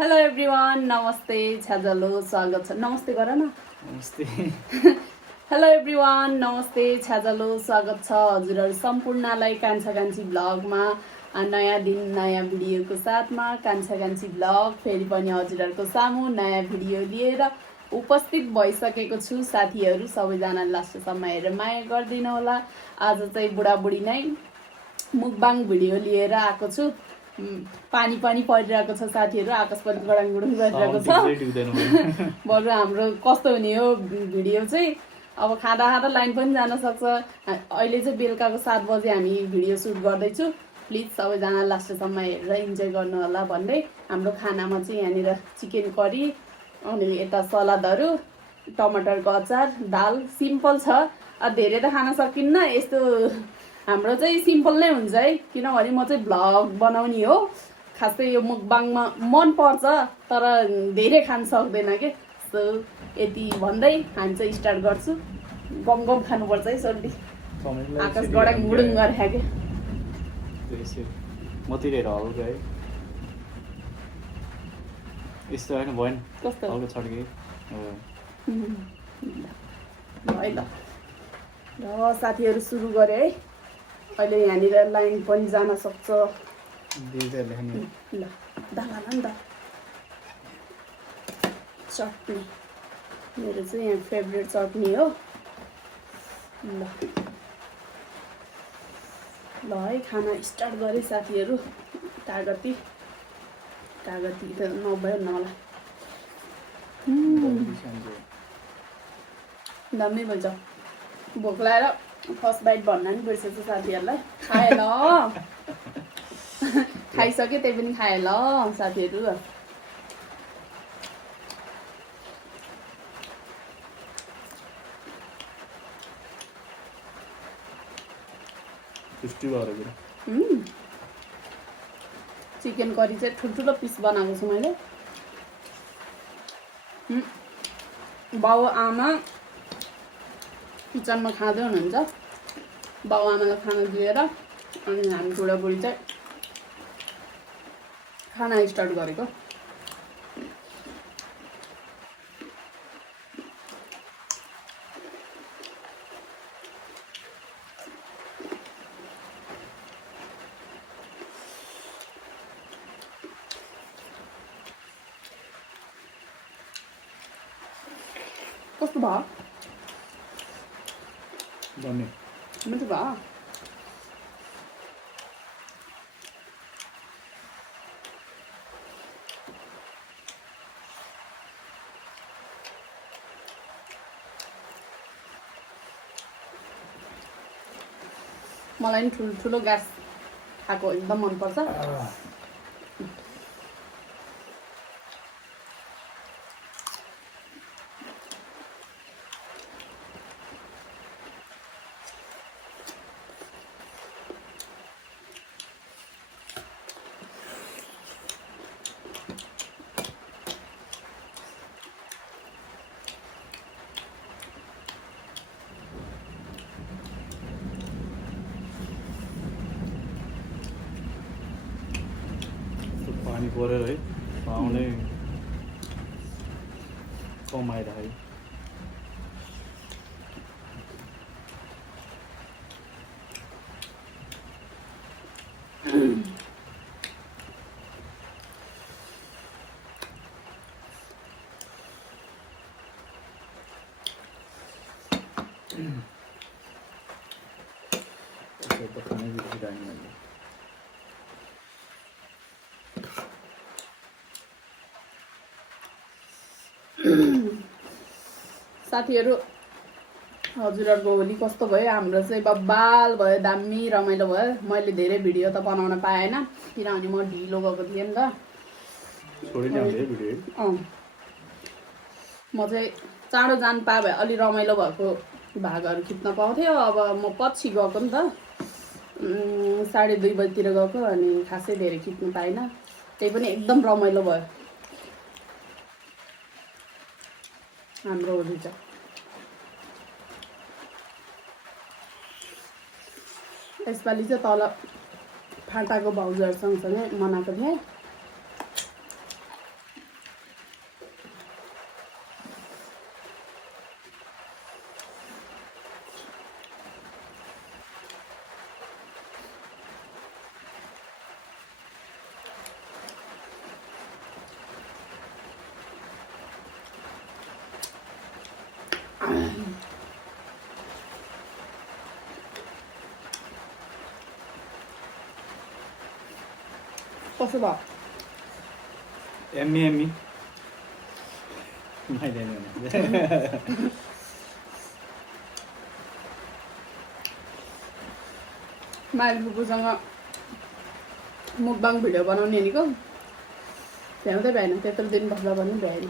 Hello everyone, नमस्ते छ्याजलो स्वागत छ। नमस्ते गर न। नमस्ते। हेलो एभ्रिवान, नमस्ते छ्याजलो स्वागत छ हजुरहरू सम्पूर्णलाई कान्छा कान्छी ब्लगमा। नयाँ दिन नयाँ भिडियोको साथमा कान्छा कान्छी ब्लग फेरि पनि हजुरहरूको सामु नयाँ भिडियो लिएर उपस्थित भइसकेको छु। साथीहरू सबैजना लास्टसम्म हेरेर माया गरिदिनु होला। आज चाहिँ बुढाबुढी नै मुकबाङ भिडियो लिएर आएको छु। पानी पनि परिरहेको छ साथीहरू, आकाश पनि गडाङगुडुङ गरिरहेको छ। बरु हाम्रो कस्तो हुने हो भिडियो चाहिँ, अब खाँदा खाँदा लाइन पनि जान सक्छ। अहिले चाहिँ बेलुकाको 7 बजे हामी भिडियो सुट गर्दैछु। प्लिज सबैजना लास्टसम्म हेरेर इन्जोय गर्नु होला भन्दै हाम्रो खानामा चाहिँ यहाँनिर चिकन करी, अनि यता सलादहरू, टमाटरको अचार, दाल सिम्पल छ। धेरै त खान सकिन्न, यस्तो हाम्रो चाहिँ सिम्पल नै हुन्छ है, किनभने म चाहिँ भ्लग बनाउने हो। खासै यो मुकबाङमा मन पर्छ तर धेरै खान सक्दैन के। सो यति भन्दै हामी चाहिँ स्टार्ट गर्छु। गम गम खानुपर्छ है सोल्टी। आकाश गडाङ गुडुङ गरेर के मतिर हल्का है यस्तो होइन भएन कस्तो हल्का छड्के है त। र साथीहरू सुरु गरे है। अहिले यहाँनिर लाइन पनि जान सक्छ। ल दाल हाल नि त। चटनी मेरो चाहिँ यहाँ फेभरेट चटनी हो। ल ल है, खाना स्टार्ट गरेँ साथीहरू। कागती त नभयो न होला। दामी भन्छ। भोक लागेर फर्स्ट बाइट भन्न नि बिर्सेछ साथीहरूलाई। खाए ल खाइसक्यो, त्यही पनि खाए ल साथीहरू। चिकन करी चाहिँ ठुल्ठुलो पिस बनाएको छु मैले। बाउ आमा किचनमा खाँदै हुनुहुन्छ। बाउ आमालाई खाना दिएर अनि हामी बुढाबुढी चाहिँ खाना स्टार्ट गरेको। कस्तो भयो? मिठो भयो। मलाई नि ठुल्ठुलो ग्यास खाएको एकदम मनपर्छ। पानी परेर है आउने कम आएर है। साथीहरू हजुरहरूको होली कस्तो भयो? हाम्रो चाहिँ बब्बाल भयो, दामी रमाइलो भयो। मैले धेरै भिडियो त बनाउन पाएन किनभने म ढिलो गएको थिएँ नि त। म चाहिँ चाँडो जानु पाए भए अलि रमाइलो भएको भागहरू खिच्न पाउँथ्यो। अब म पछि गएको नि त, 2:30 बजीतिर गएको, अनि खासै धेरै खिच्नु पाइनँ। त्यही पनि एकदम रमाइलो भयो हाम्रो होली चाहिँ। यसपालि चाहिँ तल फाटाको भाउजूहरू सँगसँगै मनाएको थिएँ। कसो भयो एम्मी एम्मी मैले नि भने माइल फुपूसँग मुकबाङ भिडियो बनाउने निको भ्याउँदै भएन त्यत्रो दिन बस्दा पनि भ्याएन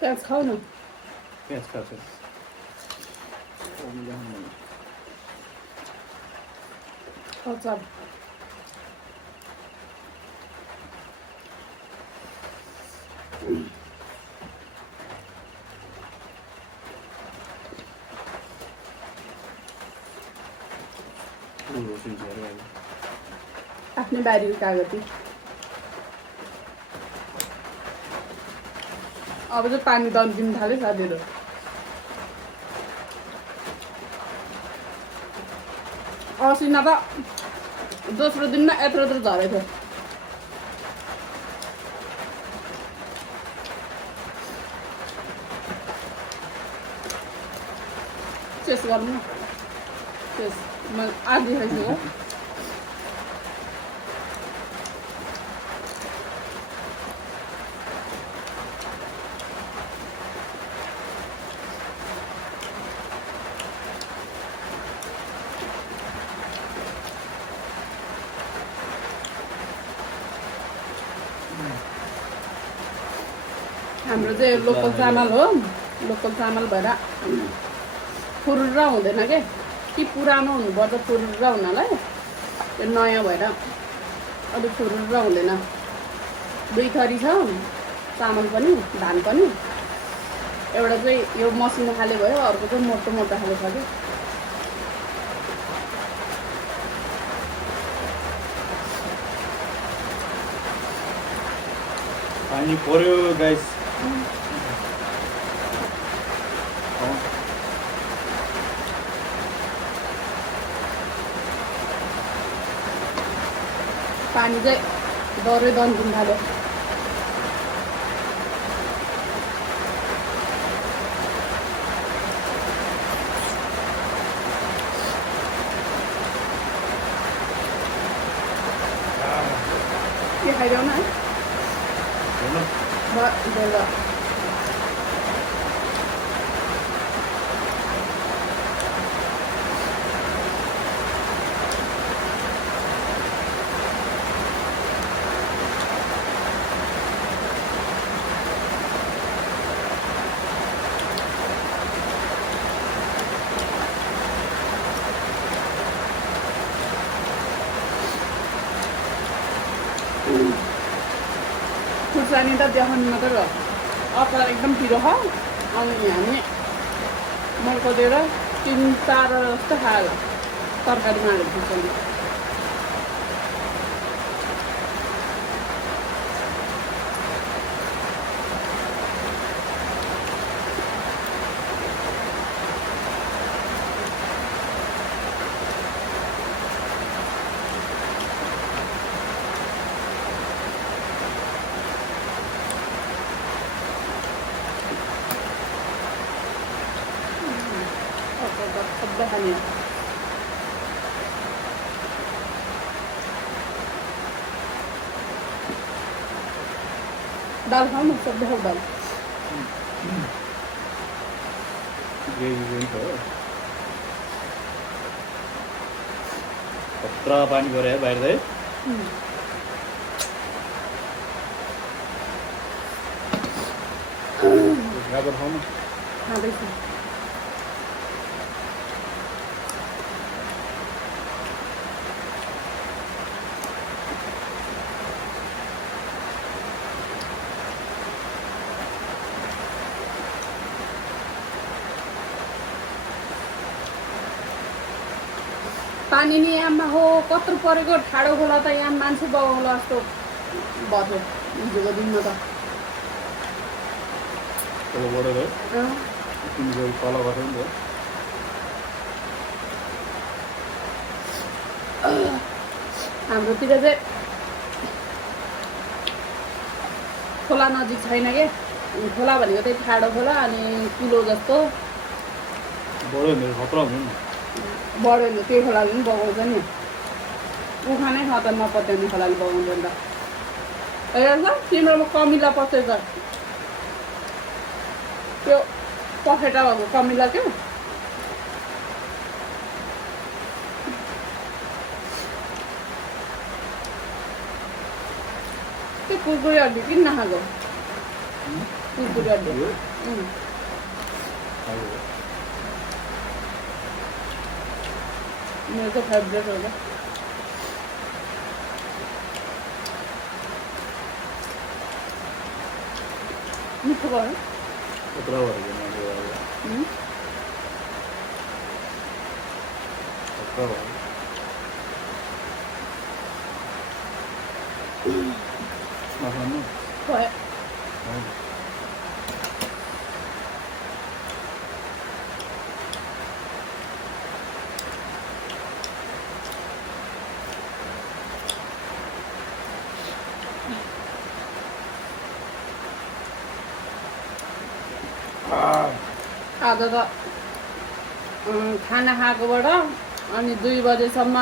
प्याज खाऊ न प्याज खाएको अचार आफ्नै बारीको कागती अब चाहिँ पानी तन्किन थाल्यो साथीहरू असिना त दोस्रो दिनमा यत्रो झरेको थियो चेस गर्नु न चेस म आधी खाइसक्यो हाम्रो चाहिँ लोकल चामल हो लोकल चामल भएर फुरुर्र हुँदैन के कि पुरानो हुनुपर्छ फुरुर्र हुनलाई त्यो नयाँ भएर अलिक फुरुर्र हुँदैन दुई थरी छ चामल पनि धान पनि एउटा चाहिँ यो मसिनो खाले भयो अर्को चाहिँ मोटो मोटो खाले छ कि पानी पर्यो गाइस पानी चाहिँ डरै दन्किन थाल्यो के खाइदेऊ न है खुर्सानी त देखाउनु मात्रै हो अचार एकदम पिरो छ अनि हामी मर्को दिएर 3-4 जस्तो खायो तरकारीमा हालेको खुर्सानी सबै खाने दाल खाऊ न सबै खाऊ दाल कत्रा पानी पऱ्यो है बाहिर चाहिँ गाजर खाउनु खाँदैछु पानी नि याममा हो कत्रो परेको ठाडो खोला त यहाँ मान्छे बगाउला जस्तो भयो हिजोको दिनमा त तल बढेर तिमीको तल गर्छ नि त हाम्रोतिर चाहिँ खोला नजिक छैन के खोला भनेको त्यही ठाडो खोला अनि किलो जस्तो बढ्यो मेरो खतरा हुन्छ नि बढ्यो भने त्यो खोलाले पनि बगाउँछ नि उखानै खतरा नपत्याउने खोलाले बगाउँछ नि त हेर तिम्रोमा कमिला पसेछ त्यो पखेटा भएको कमिला क्या त्यो कुरकुरे हड्डी किन नखाएको कुरकुरे हड्डी मेरो चाहिँ फेभरेट हो क्या मिठो भयो खतरा भएको मान्छे खतरा भयो नखानु भयो आज त खाना खाएकोबाट अनि 2 बजेसम्म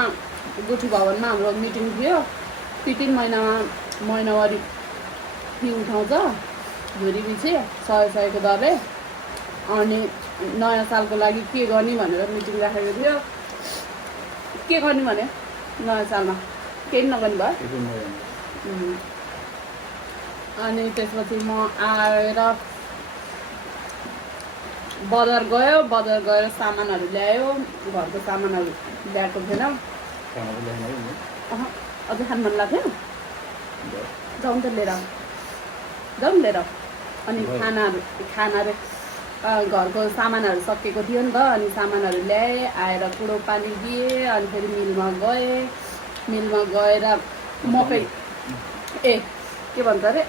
गुठी भवनमा हाम्रो मिटिङ थियो 3 महिनावारी फी उठाउँछ झुरी पछि 100 दरले अनि नयाँ सालको लागि के गर्ने भनेर मिटिङ राखेको थियो के गर्ने भने नयाँ सालमा केही नगर्ने भयो अनि त्यसपछि म आएर बजार गएर सामानहरू ल्यायो घरको सामानहरू ल्याएको थिएन अझै खानु मन लाग्थ्यो जाउँ त लिएर अनि खानाहरू घरको सामानहरू सकिएको थियो नि त अनि सामानहरू ल्याएँ आएर कुडो पानी दिएँ अनि फेरि मिलमा गएर मकै के भन्छ अरे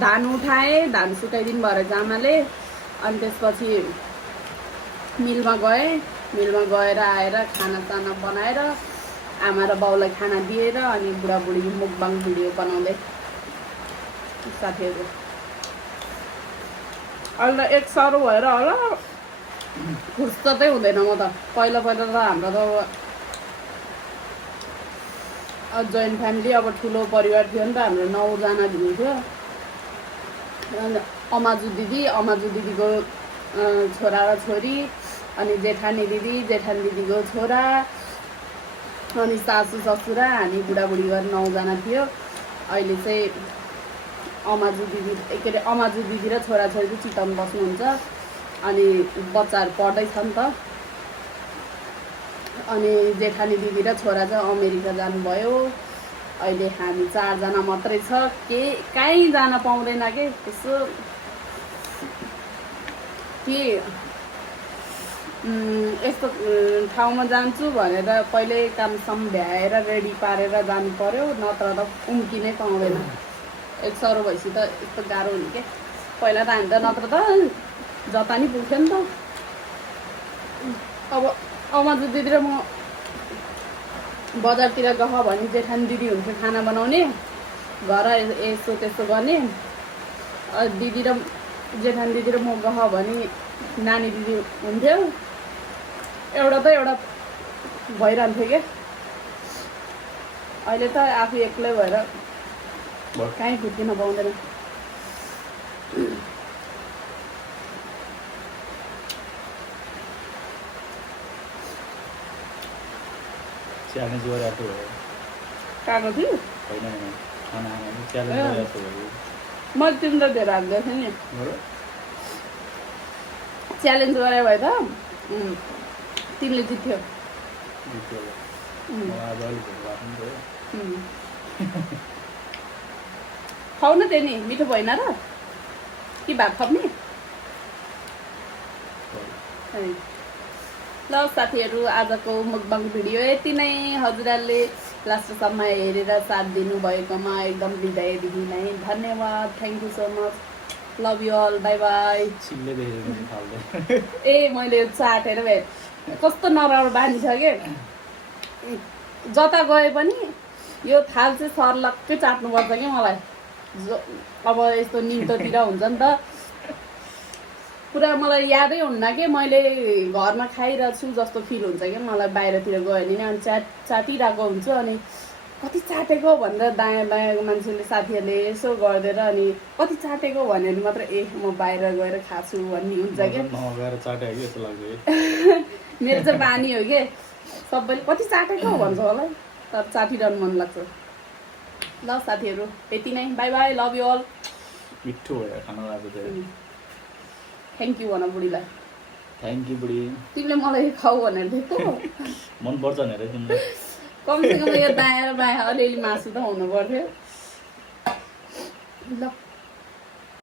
धान उठाएँ धान सुकाइदिनु भएर जामाले अनि त्यसपछि मिलमा गएर आएर खाना बनाएर आमा र बाउलाई खाना दिएर अनि बुढाबुढी मुकबाङ भिडियो बनाउँदै साथीहरू अहिले एक सरो भएर होला फुर्सदै हुँदैन म त पहिला त हाम्रो त जोइन्ट फ्यामिली अब ठुलो परिवार थियो नि त हाम्रो 9 जना हुन्थ्यो अमाजु दिदीको छोरा र छोरी अनि जेठानी दिदीको छोरा अनि सासू ससुरा हामी बुढाबुढी गरेर 9 जना थियो अहिले चाहिँ अमाजु दिदी र छोराछोरी चाहिँ चितवन बस्नुहुन्छ अनि बच्चाहरू पढ्दैछ नि त अनि जेठानी दिदी र छोरा चाहिँ अमेरिका जानुभयो अहिले हामी 4 जना मात्रै छ कहीँ जान पाउँदैन के त्यसो के यस्तो ठाउँमा जान्छु भनेर पहिल्यै कामसम भ्याएर रेडी पारेर जानु पर्यो नत्र त उम्किनै पाउँदैन एक सरो भएपछि त यस्तो गाह्रो हुने के पहिला त हामी त नत्र त जता नि पुग्थ्यो नि त अब अमाजु दिदी र म बजारतिर गह भने जेठानी दिदी हुन्थ्यो खाना बनाउने घर यसो त्यस्तो गर्ने जेठानी दिदी र म गह भने नानी दिदी हुन्थ्यो एउटा भइरहन्थ्यो क्या अहिले त आफू एक्लै भएर कहीँ फुर्किन पाउँदैन च्यालेन्ज गरेको हो काको थियो खाना च्यालेन्ज गरेको हो मैले तिमीलाई धेरै हाल्दै थिएँ नि च्यालेन्ज गरे भए त तिमीले जित्थ्यो खाउ न त्यो नि मिठो भएन र कि भात खप्ने ल साथीहरू आजको मुकबाङ भिडियो यति नै हजुरहरूले लास्टसम्म हेरेर साथ दिनुभएकोमा एकदम हृदयदेखि नै धन्यवाद thank you so much love you all bye bye ए मैले चाटेर भए कस्तो नराम्रो बानी छ के जता गए पनि यो थाल चाहिँ सर्लक्कै चाट्नुपर्छ कि मलाई अब यस्तो निन्तोतिर हुन्छ नि त पुरा मलाई यादै हुन्न कि मैले घरमा खाइरहेको छु जस्तो फिल हुन्छ क्या मलाई बाहिरतिर गयो भने अनि चाटिरहेको हुन्छु अनि कति चाटेको भनेर दायाँ बायाँको मान्छेले साथीहरूले यसो गरिदिएर अनि कति चाटेको भन्यो भने मात्र म बाहिर गएर खाछु भन्ने हुन्छ क्या नगएर चाट्यो कि जस्तो लाग्छ मेरो चाहिँ बानी हो कि सबैले कति चाटेको भन्छ होला तर चाटिरहनु मन लाग्छ ल साथीहरू यति नै bye bye love you all मिठो भयो खाना आज चाहिँ थ्याङ्क यू भन बुढीलाई थ्याङ्क यू बुढी तिमीले मलाई खाऊ भनेर दिएको मनपर्छ भनेर तिमीलाई कमसेकम यो दायाँ र बायाँ अलिअलि मासु त हुनु पर्थ्यो ल